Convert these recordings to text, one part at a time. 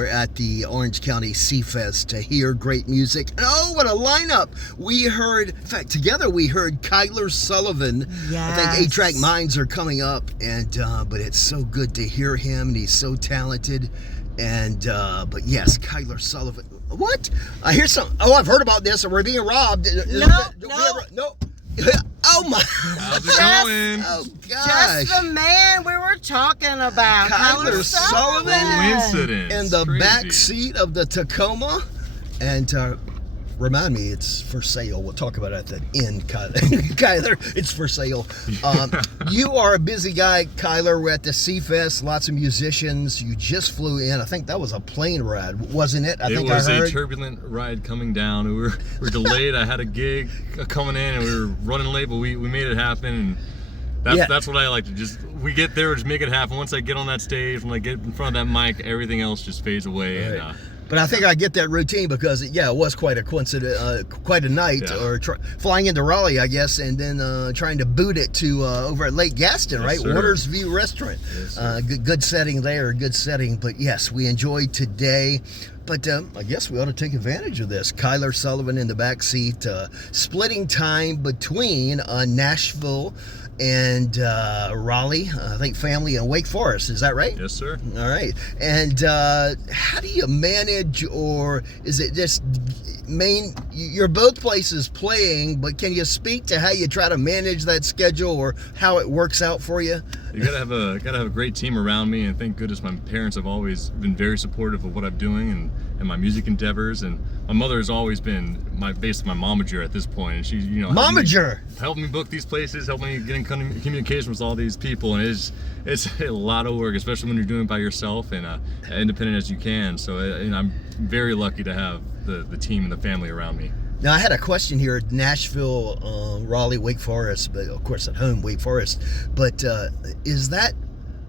we're at the Orange County Seafest to hear great music. And oh, what a lineup! We heard, in fact, together we heard Kyler Sullivan. Yes. I think 8-Track Minds are coming up, and but it's so good to hear him, and he's so talented. And but yes, Kyler Sullivan. What? I hear some. Oh, I've heard about this, and we're being robbed. No. Oh my! How's it going? Oh gosh! Just the man we were talking about, Kyler Sullivan. Coincidence. In the Crazy. back seat of the Tacoma, and remind me, it's for sale. We'll talk about it at the end, Kyler. It's for sale. You are a busy guy, Kyler. We're at the Seafest, lots of musicians. You just flew in. I think that was a plane ride, wasn't it? It was a turbulent ride coming down. We were delayed. I had a gig coming in, and we were running late, but we made it happen. And that's what I like to just. We get there, just make it happen. Once I get on that stage, when I get in front of that mic, everything else just fades away. Right. And, but I think I get that routine because, it was quite a coincidence, quite a night, or flying into Raleigh, I guess, and then trying to boot it to over at Lake Gaston, right? Sir. Waters View Restaurant. Yes, good setting there, good setting. But yes, we enjoyed today. But I guess we ought to take advantage of this. Kyler Sullivan in the back seat, splitting time between Nashville and Raleigh, I think family in Wake Forest. Is that right? Yes, sir. All right. And how do you manage, or is it just you're both places playing, but can you speak to how you try to manage that schedule or how it works out for you? You gotta have a great team around me, and thank goodness my parents have always been very supportive of what I'm doing and my music endeavors. And my mother has always been basically my momager at this point, and she's helped me book these places, helped me get in communication with all these people, and it's a lot of work, especially when you're doing it by yourself and independent as you can. So I'm very lucky to have the team and the family around me. Now, I had a question here at Nashville, Raleigh, Wake Forest, but of course at home, Wake Forest. But is that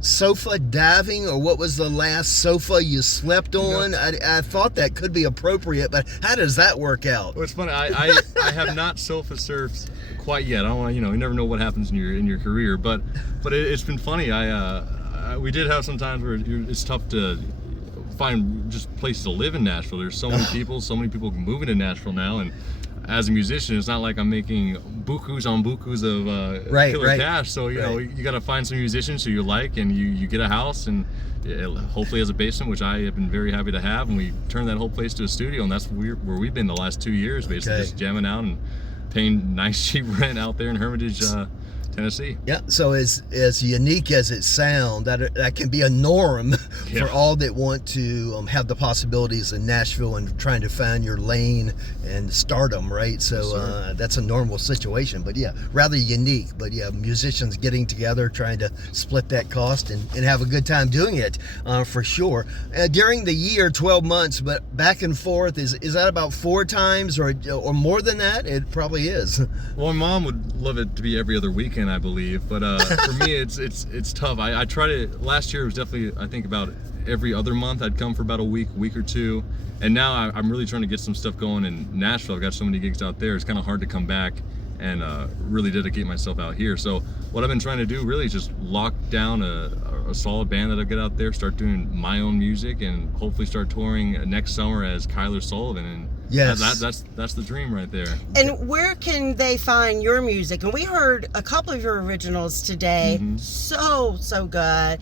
sofa diving, or what was the last sofa you slept on? I thought that could be appropriate, but how does that work out? Well, it's funny. I have not sofa surfed quite yet. I don't want you never know what happens in your career, but it's been funny. We did have some times where it's tough to find just places to live in Nashville. There's so many people moving to Nashville now, and as a musician, it's not like I'm making bukus on bukus of killer cash. So you got to find some musicians who you like, and you get a house, and hopefully has a basement, which I have been very happy to have, and we turned that whole place to a studio, and that's where we've been the last 2 years, basically just jamming out and paying nice cheap rent out there in Hermitage, Tennessee. Yeah, so as unique as it sounds, that can be a norm for all that want to have the possibilities in Nashville and trying to find your lane and stardom, right? So that's a normal situation, but rather unique. But musicians getting together, trying to split that cost and have a good time doing it, for sure. During the year, 12 months, but back and forth, is that about 4 times or more than that? It probably is. Well, my mom would love it to be every other weekend, I believe, but for me it's tough. I tried it last year. It was definitely, I think, about every other month I'd come for about a week or two, and now I'm really trying to get some stuff going in Nashville. I've got so many gigs out there, it's kind of hard to come back and really dedicate myself out here. So what I've been trying to do really is just lock down a solid band that I get out there, start doing my own music, and hopefully start touring next summer as Kyler Sullivan. And that's the dream right there. And where can they find your music? And we heard a couple of your originals today. So good.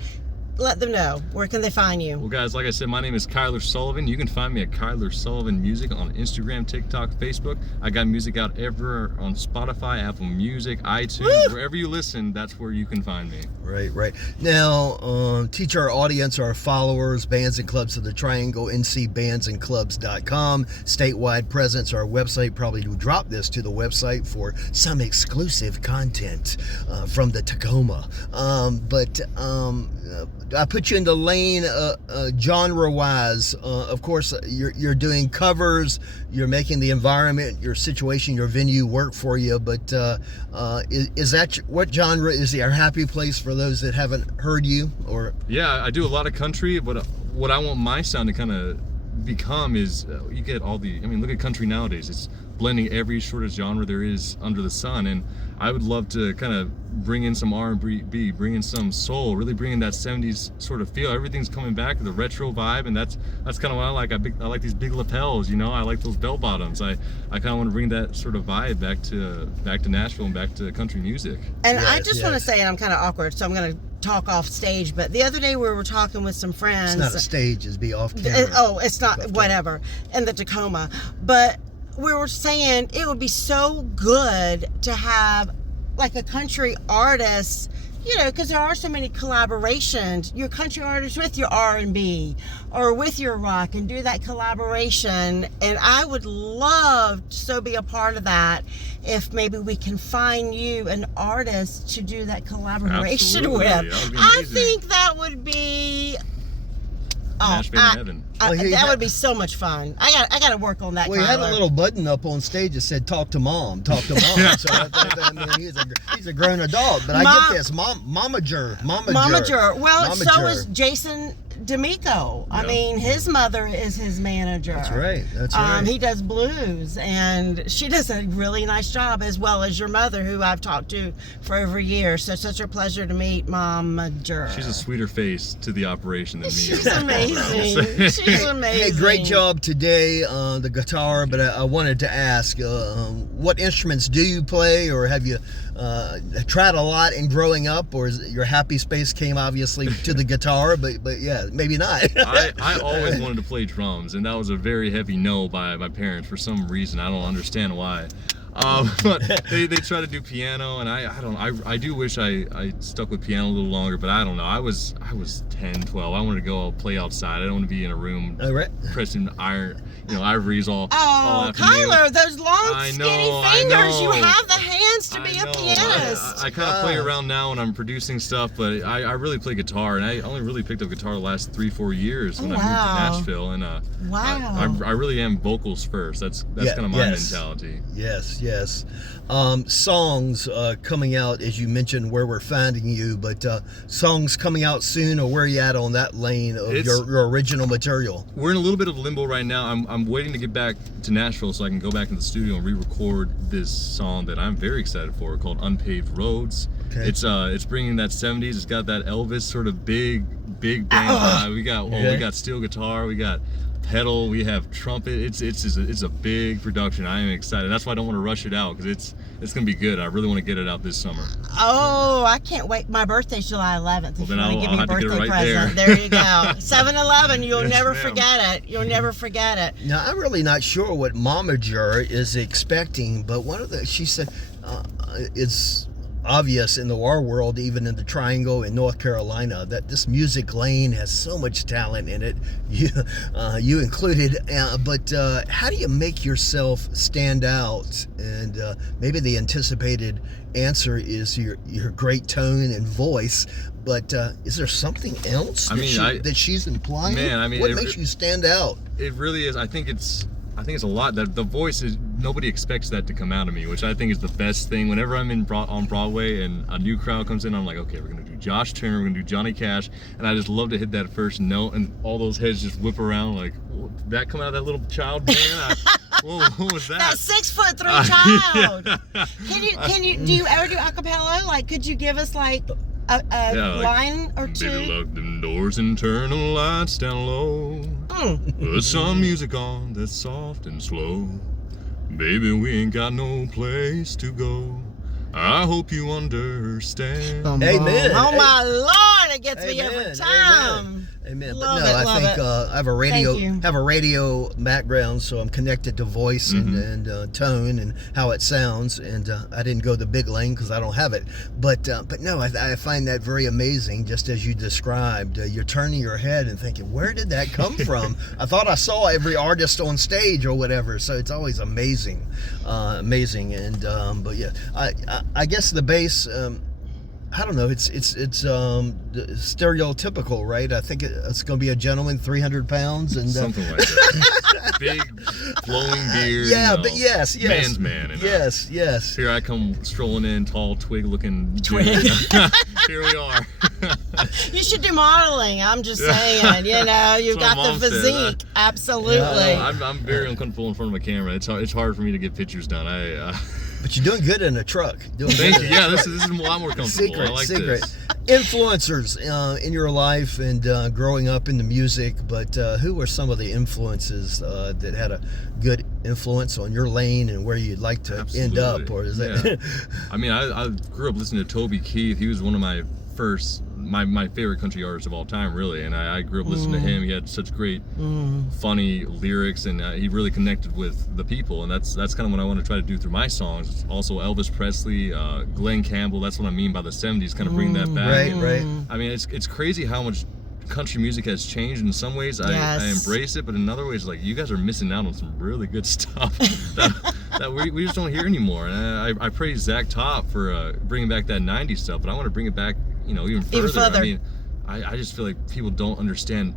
Let them know. Where can they find you? Well, guys, like I said, my name is Kyler Sullivan. You can find me at Kyler Sullivan Music on Instagram, TikTok, Facebook. I got music out everywhere on Spotify, Apple Music, iTunes. Wherever you listen, that's where you can find me. Right. Now, teach our audience, our followers, Bands and Clubs of the Triangle, ncbandsandclubs.com. Statewide presence, our website. Probably to drop this to the website for some exclusive content from the Tacoma. But I put you in the lane genre-wise. Of course, you're doing covers. You're making the environment, your situation, your venue work for you. But is that what genre is your happy place for those that haven't heard you? Or I do a lot of country, but what I want my sound to kind of become is you get all the. I mean, look at country nowadays. It's blending every sort of genre there is under the sun. And I would love to kind of bring in some R&B, bring in some soul, really bring in that 70s sort of feel. Everything's coming back, the retro vibe, and that's kind of what I like. I like these big lapels, you know. I like those bell bottoms. I kind of want to bring that sort of vibe back to Nashville and back to country music. And I just want to say, and I'm kind of awkward, so I'm going to talk off stage, but the other day we were talking with some friends. It's not a stage, it's be off camera. It's not, whatever, in the Tacoma. But we were saying it would be so good to have like a country artist, you know, because there are so many collaborations. Your country artist with your R&B or with your rock, and do that collaboration. And I would love to so be a part of that. If maybe we can find you an artist to do that collaboration Absolutely. with, That would be I amazing. think that would be. Nashville in heaven. That would be so much fun. I got to work on that. Well, he had a Tyler. little button up on stage that said "Talk to Mom, talk to Mom." So I mean, he's a grown adult. But I get this, Momager. Well, so Momager. is Jason D'Amico. I Yeah. mean, his mother is his manager. That's right. That's right. He does blues, and she does a really nice job, as well as your mother, who I've talked to for over a year. So such a pleasure to meet Momager. She's a sweeter face to the operation than me. She's amazing. She's amazing. Hey, great job today on the guitar, but I wanted to ask, what instruments do you play, or have you tried a lot in growing up, or is it your happy space came obviously to the guitar, but yeah, maybe not. I always wanted to play drums, and that was a very heavy no by my parents for some reason. I don't understand why. But they try to do piano, and I do wish I stuck with piano a little longer, but I don't know. I was 10, 12. I wanted to go play outside. I don't want to be in a room All right. pressing ivories all afternoon. Kyler, those long I skinny know, fingers. You I know. have the hands to be a pianist. I kind of play around now when I'm producing stuff, but I really play guitar, and I only really picked up guitar the last 3-4 years when I moved to Nashville, and I really am vocals first. That's kind of my mentality. Yes. Songs coming out, as you mentioned, where we're finding you, but songs coming out soon, or where are you at on that lane of your original material? We're in a little bit of limbo right now. I'm waiting to get back to Nashville so I can go back in the studio and re-record this song that I'm very excited for, called Unpaved Roads. Okay. It's bringing that 70s. It's got that Elvis sort of big band vibe. We got steel guitar. We got pedal. We have trumpet. It's a big production. I am excited. That's why I don't want to rush it out, because it's gonna be good. I really want to get it out this summer. Oh, I can't wait. My birthday's July 11th. Well, if then you want to give me a I'll have to get birthday it right present, there you go. 7-Eleven. You'll Yes, never ma'am. forget it. You'll never forget it. Now, I'm really not sure what Momager is expecting, but she said it's obvious in the our world, even in the Triangle in North Carolina, that this music lane has so much talent in it. You included, but how do you make yourself stand out? And maybe the anticipated answer is your great tone and voice. But is there something else that she's implying? Man, what makes you stand out? It really is. I think it's a lot. That the voice is, nobody expects that to come out of me, which I think is the best thing. Whenever I'm on Broadway and a new crowd comes in, I'm like, okay, we're gonna do Josh Turner, we're gonna do Johnny Cash, and I just love to hit that first note, and all those heads just whip around like, did that come out of that little child band? Whoa, what was that? That 6'3" child. Can you do you ever do a cappella? Like, could you give us like a line or two? Baby, lock them doors and turn the lights down low. Put some music on that's soft and slow. Baby, we ain't got no place to go. I hope you understand. Amen. Oh my Lord, it gets me every time. Amen. Love but no, it, I think I have a radio background, so I'm connected to voice and tone and how it sounds. And I didn't go the big lane because I don't have it. But no, I find that very amazing. Just as you described, you're turning your head and thinking, where did that come from? I thought I saw every artist on stage or whatever. So it's always amazing. And but yeah, I guess the bass. I don't know. It's stereotypical, right? I think it's going to be a gentleman, 300 pounds, and something like that. Big flowing beard. Yeah, but yes, man's man. And, yes. Here I come strolling in, tall twig looking. Twig. Here we are. You should do modeling. I'm just saying, you've That's got what the Mom said. physique. Absolutely. I'm very uncomfortable in front of a camera. It's hard for me to get pictures done. But you're doing good in a truck. Thank you. Yeah, this is a lot more comfortable. I like this. Influencers in your life and growing up in the music, but who are some of the influences that had a good influence on your lane and where you'd like to end up? Or is that? I mean, I grew up listening to Toby Keith. He was one of my first, my favorite country artists of all time, really. And I grew up listening to him. He had such great, funny lyrics, and he really connected with the people. And that's kind of what I want to try to do through my songs. Also, Elvis Presley, Glenn Campbell. That's what I mean by the '70s. Kind of bring that back. Right. I mean, it's crazy how much country music has changed. In some ways, I embrace it, but in other ways, like, you guys are missing out on some really good stuff that we just don't hear anymore. And I praise Zach Top for bringing back that '90s stuff, but I want to bring it back, even further. I mean, I just feel like people don't understand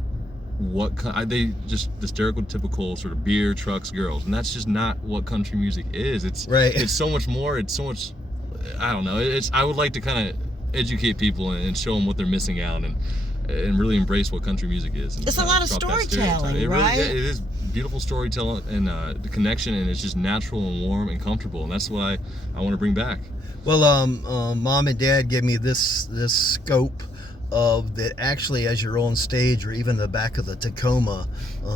they just the stereotypical sort of beer, trucks, girls, and that's just not what country music is. It's so much more. It's so much. I don't know. I would like to kind of educate people and show them what they're missing out, and really embrace what country music is. It's a lot of storytelling, right? It is beautiful storytelling and the connection, and it's just natural and warm and comfortable, and that's what I want to bring back. Well, Mom and Dad gave me this scope of that actually as you're on stage or even the back of the Tacoma,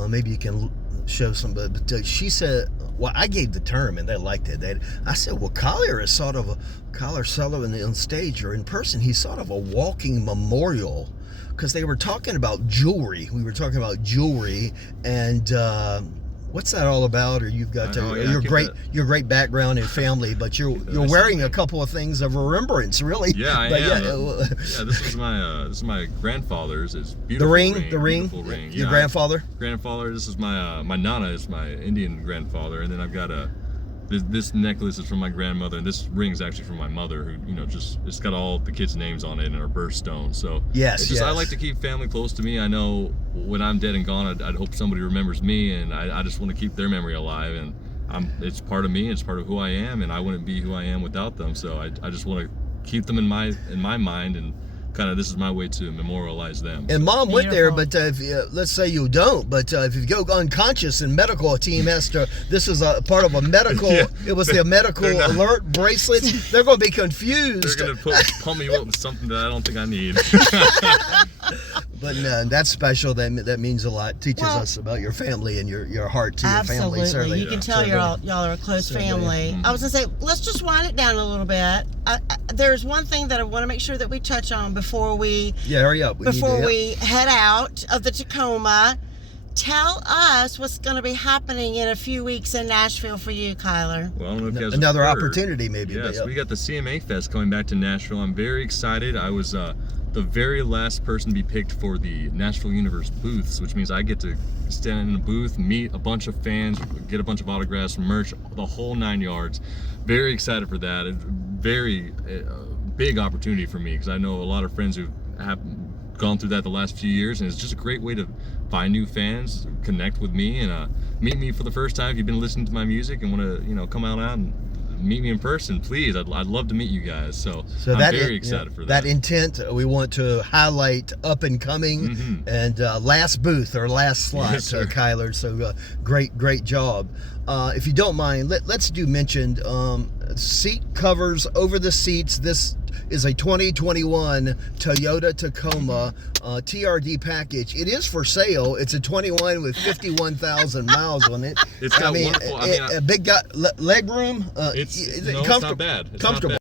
maybe you can show some, but she said, well, I gave the term and they liked it. I said, well, Collier is sort of Collier Sullivan on stage or in person, he's sort of a walking memorial. Because they were talking about jewelry. We were talking about jewelry, and what's that all about? Or you've got your great background and family, but you're wearing a couple of things of remembrance, really. Yeah, I am. This is my grandfather's. It's beautiful. The ring. Beautiful ring. Your grandfather. Grandfather. This is my nana is my Indian grandfather, and then I've got this necklace is from my grandmother, and this ring is actually from my mother, who it's got all the kids' names on it and our birthstone. So I like to keep family close to me. I know when I'm dead and gone, I'd hope somebody remembers me, and I just want to keep their memory alive. And it's part of me. It's part of who I am, and I wouldn't be who I am without them. So I just want to keep them in my mind, and kind of this is my way to memorialize them. And Mom went there, but if let's say you don't, but if you go unconscious and medical team has to, this is a part of a medical, it was the medical alert bracelets, they're going to be confused. They're going to pump me up with something that I don't think I need. But that's special. That means a lot. Teaches us about your family and your heart to your family. Absolutely. You can tell y'all are a close family. I was going to say, let's just wind it down a little bit. There's one thing that I want to make sure that we touch on before we hurry up. We head out of the Tacoma. Tell us what's going to be happening in a few weeks in Nashville for you, Kyler. Well, I don't know if you guys another have heard. Opportunity, maybe. Yes, we got the CMA Fest coming back to Nashville. I'm very excited. I was the very last person to be picked for the Nashville Universe booths, which means I get to stand in a booth, meet a bunch of fans, get a bunch of autographs, merch, the whole 9 yards. Very excited for that. Very big opportunity for me, because I know a lot of friends who have gone through that the last few years, and it's just a great way to find new fans, connect with me, and meet me for the first time. If you've been listening to my music and want to come out and meet me in person, please, I'd love to meet you guys. So I'm very excited for that. That intent, we want to highlight up and coming and last booth or last slot, Kyler. So great job. If you don't mind, let's do mentioned seat covers over the seats. This is a 2021 Toyota Tacoma TRD package. It is for sale. It's a 21 with 51,000 miles on it. It's got wonderful. A big leg room. It's not bad. It's comfortable.